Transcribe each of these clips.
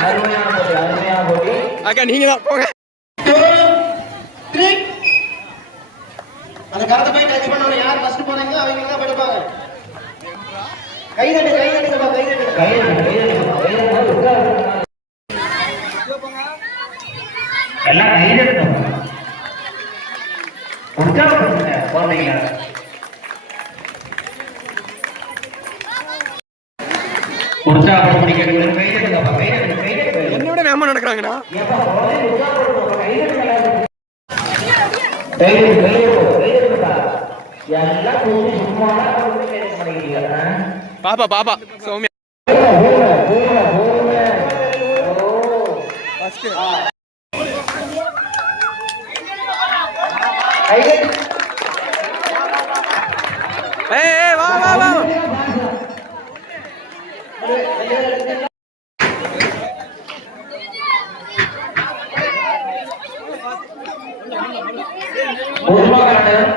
அருமையான போட்டி. அக்கா நீங்க தான் போங்க. அந்த காலத்தை போய் டச் பண்ணணும். யார் ஃபர்ஸ்ட் போறாங்க அவங்க தான் படிப்பாங்க. கைதட்டு கைதட்டுப்பா கைதட்டு எல்லாம் கைதட்டணும். உற்சாகப்படுத்துங்க குழந்தைங்க. உற்சாகப்படுத்தி கேட்கணும். கைதட்டுங்கப்பா கைதட்டு கைதட்டு. என்னோட வேகமா நடக்கிறாங்கண்ணா. பாப்பா பாப்பா சௌமியா வா வா வா.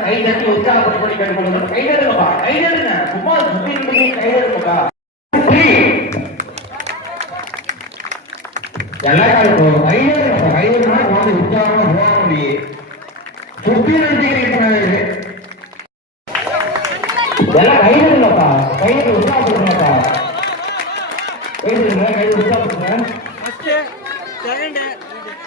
கைதட்டி உற்சாகப்படுத்தி கேட்டுக்கொள்ளணும். கைதட்டுங்கப்பா கைதட்டுங்க. சும்மா சுத்தி கைதட்டுங்கப்பா. எல்லாரும் கைதட்டுங்கப்பா கைதட்டுனா குழந்தை உற்சாகமா போக முடியும். சுத்தி எல்லாம் கைதட்டுங்கப்பா கைதட்டு உற்சாகப்படுத்துங்கப்பா. கைதட்டுங்க கைது உற்சாகப்படுத்துங்க.